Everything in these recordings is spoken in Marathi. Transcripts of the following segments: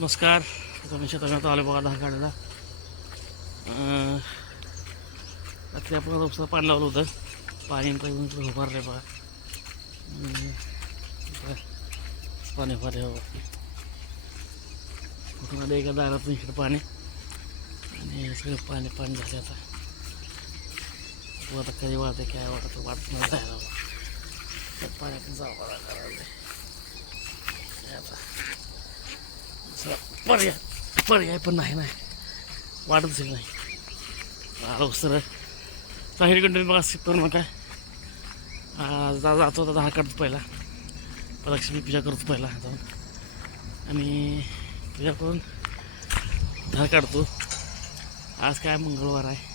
नमस्कार. तुम्ही शेतात आलो बघा दहा काढायला. रात्री आपण उपसा पाणी लावलं होतं. पाणी येऊन उभारलं बघा. पाणी उभारले बघा. कुठून आलं एका दारातून इकडं पाणी. आणि सगळं पाणी पाणी झालं आता. आता कधी वाटतं काय वाटतं वाटत नाही जायला त्या पाण्यातून जावं लागलं आता. पर्याय पर्याय पण नाही नाही वाटत असेल नाही. आलो सर. काही कंटिन्यू बघा स्किप करू नका आज जा- जातो आता दहा काढतो पहिला. लक्ष्मी पूजा करतो पहिला जाऊन आणि पूजा करून धार काढतो. आज काय मंगळवार आहे.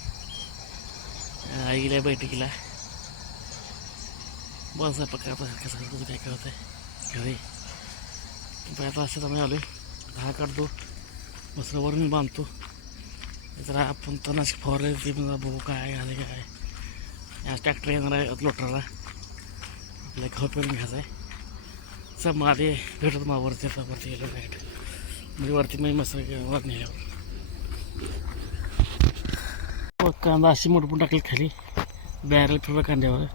आई गेल्या बैठकीला. बस आहे पक्का आता कसं काय करत आहे. घरी. पण आता असं आम्ही आलो दहा काढतो मस्त वरून बांधतो. जरा आपण तणाशी फवारले ते म्हणजे भाऊ काय आले काय आज ट्रॅक्टर येणार आहे लोटरला आपल्या घर पेरून घ्यायचं आहे. सब मग भेटत मग वरती आता वरती गेलो लाइट म्हणजे वरती मी मस्त वर नेल्यावर. मग कांदा अशी मोठं पण टाकली खाली. बॅरल फिरलं कांद्यावर.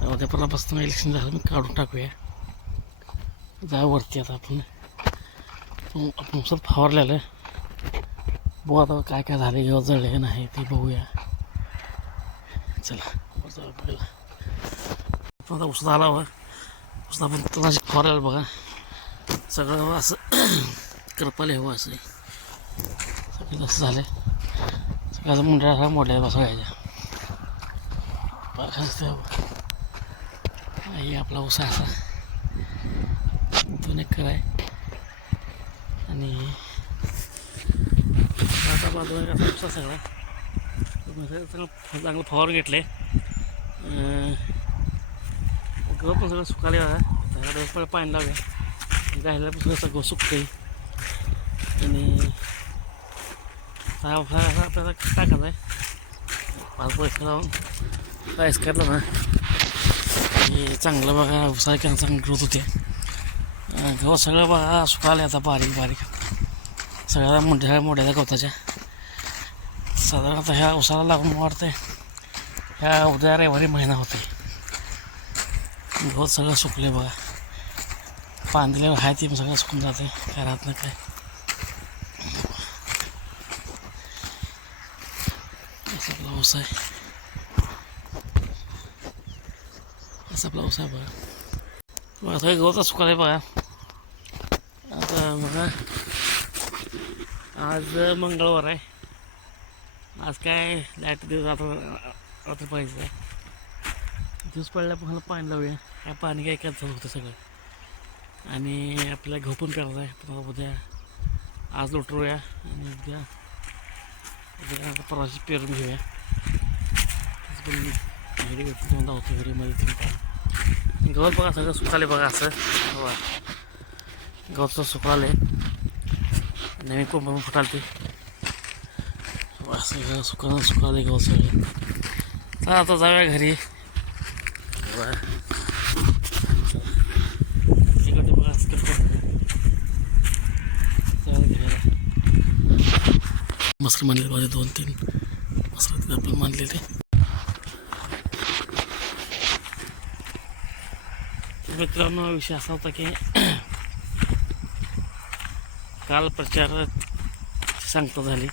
तेव्हा परत परवा इलेक्शन झालं मी काढून टाकूया. जा वरती आता आपण. आपण आपण आहे. बघू आता काय काय झाले किंवा जळले नाही ते बघूया. चला वर जाऊ पहिला आपण आता उसदा आला बघा. उसदा आपण तणाशी फवारलेलं बघा. सगळं असं करपाले हवं असं. सगळं असं झालं सगळ्याचा मुंड्या असा मोडल्या बसा सगळ्याच्या. बघा असते आई आपला उसा असा दोन एक आहे. आणि आता बाजूला असा उपसा सगळा. सगळं चांगलं फवार घेतले गहू पण सगळं सुकाले त्याच्याकडे पाणी लावले गायला पण सगळं गहू सुकते आणि सहा सहा असा आपल्याला टाकायचा आहे पाच पैसे लावून प्राईस करला ना. की चांगलं बघा उसाळ केला चांगलं ग्रोथ होते. अं, सगळं बघा सुकाले आता बारीक बारीक. सगळ्या मोठ्या मोठ्या गवताच्या. साधारणतः ह्या उसाला लागून वाटते ह्या उद्या रविवारी महिना होते गवत सगळं सुकले बघा. पांदले आहे ते सगळं सुकून जाते काय राहत नाही काय. असा आपला ऊस आहे. असा आपला आहे बघा. बघा सगळं गवत सुकाले बघा. आता बघा. आज मंगळवार आहे. आज काय लाइट दिवस रात्र रात्र पाहिजे दिवस पडल्यापासून पाणी लावूया. काय पाणी काय काय होतं सगळं. आणि आपल्याला गहू पण करायचं आहे पण उद्या आज लोटरूया आणि उद्या उद्या आता परवाची पेरून घेऊया. घरी घेतो धावतो घरी मध्ये. गवत बघा सगळं सुकाले बघा असं. बघा गवत सुकाले नवीन कोंब फुटाल ते सगळं सुकानं सुकाले गाव सगळं. चला आता जाऊया घरी. बघा. तिकडे बघा मसर मानले माझे दोन तीन. मसर तिथे आपण मानलेले मित्रांनो विषय असा होता की काल प्रचार सांगता झाली.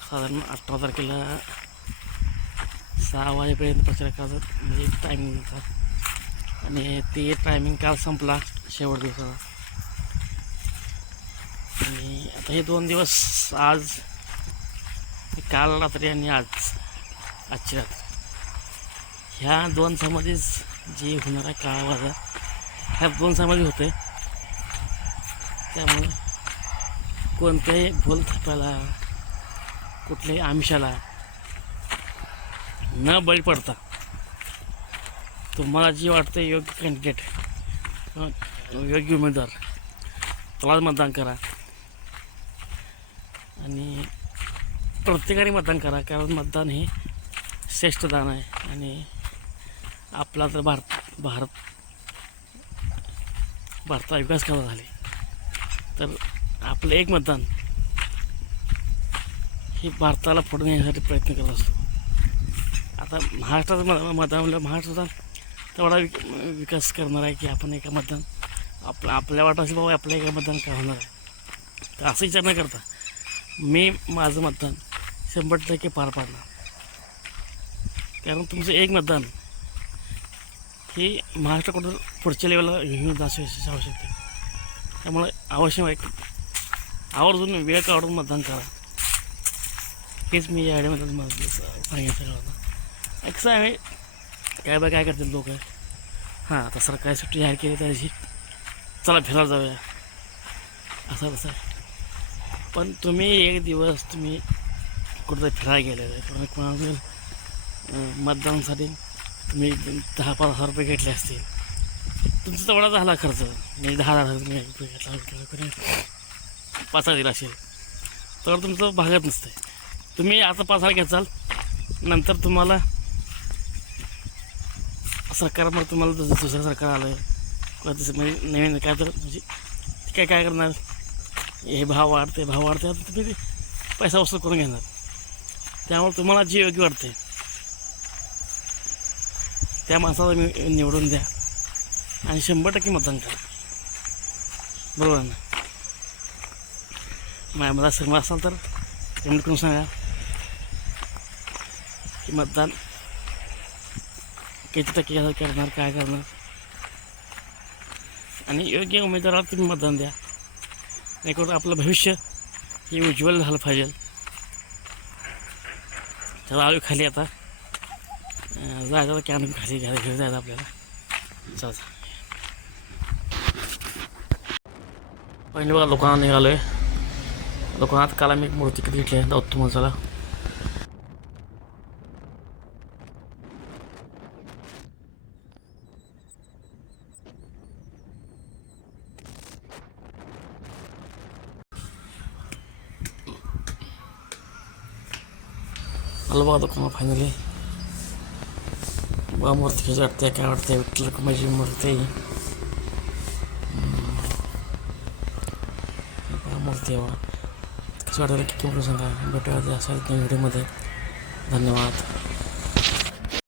साधारण अठरा तारखेला सहा वाजेपर्यंत प्रचार करायचा म्हणजे टायमिंग होता. आणि ते टायमिंग काल संपला शेवट दिवसाला आणि आता हे दोन दिवस आज काल रात्री आणि आज आजची रात्री. ह्या दोन समाधीच जे होणारा काळा ह्या दोन समाधी होते. त्यामुळे कोणत्याही बोल थापायला कुठल्याही आमिषाला न बळी पडता तुम्हाला जे वाटतं योग्य कॅन्डिडेट योग्य उमेदवार त्यालाच मतदान करा. आणि प्रत्येकाने मतदान करा कारण मतदान हे श्रेष्ठ दान आहे. आणि आपला तर भारत भारत भारताचा विकास कसा झाले तर आपलं एक मतदान हे भारताला पुढे नेण्यासाठी प्रयत्न करत असतो. आता महाराष्ट्राचं म मतदान म्हणलं महाराष्ट्राचा तेवढा विक विकास करणार आहे की आपण एका मतदान आपलं आपल्या वाटाशी असेल बाबा आपल्या एका मतदान का होणार आहे? तर असं विचार न करता मी माझं मतदान शंभर टक्के पार पाडणार. कारण तुमचं एक मतदान हे महाराष्ट्राकडून पुढच्या लेवलला घेऊन जाण्याची आवश्यकता त्यामुळे आवश्यक आहे आवर्जून वेळ काढून मतदान करा. हेच मी या आयडियामध्ये मला सांगितलं होतं. कसं आहे काय बाय काय करतील लोक. हां आता काय सुट्टी जाहीर केली त्या दिवशी? चला फिरायला जाऊया. असं तसं आहे. पण तुम्ही एक दिवस तुम्ही कुठं फिरायला गेलेलं आहे कोणा कोणाकडे मतदानासाठी तुम्ही दहा पाच हजार रुपये घेतले असतील. तुमचा तेवढा झाला खर्च. म्हणजे दहा हजार रुपये पाच हजार दिला असेल तर तुमचं भागत नसतं तुम्ही आता पाच हजार घ्याचाल नंतर तुम्हाला सरकारमध्ये तुम्हाला दुसरं सरकार आलं किंवा तसं म्हणजे नवीन काय तर म्हणजे काय काय करणार? हे भाव वाढते भाव वाढते आता तुम्ही पैसा वसूल करून घेणार. त्यामुळे तुम्हाला जे योग्य वाटते त्या माणसाला मी निवडून द्या. आणि शंभर टक्के मतदान करा. बरोबर ना? माझ्या मला सर्व असाल तर कमेंट करून सांगा. की मतदान किती टक्के कसं करणार काय करणार? आणि योग्य उमेदवाराला तुम्ही मतदान द्या. जेणेकरून आपलं भविष्य हे उज्ज्वल झालं पाहिजे. त्याला आळू खाली आता. जायचं कॅन खाली घ्यायला घेऊन जायचं आपल्याला. चला. पहिले बघा दुकानात निघालो आहे दुकानात काल आम्ही एक मूर्ती किती घेतली आहे? दत्त मसाला आलं बघा दुकानात फायनली बघा मूर्ती कशी वाटते काय वाटते? विठ्ठल रखुमाईची मूर्ती आहे. हम्म. बघा तेव्हा. कसं वाटतं की किंवा सांगा भेटूया अशा व्हिडिओमध्ये. धन्यवाद.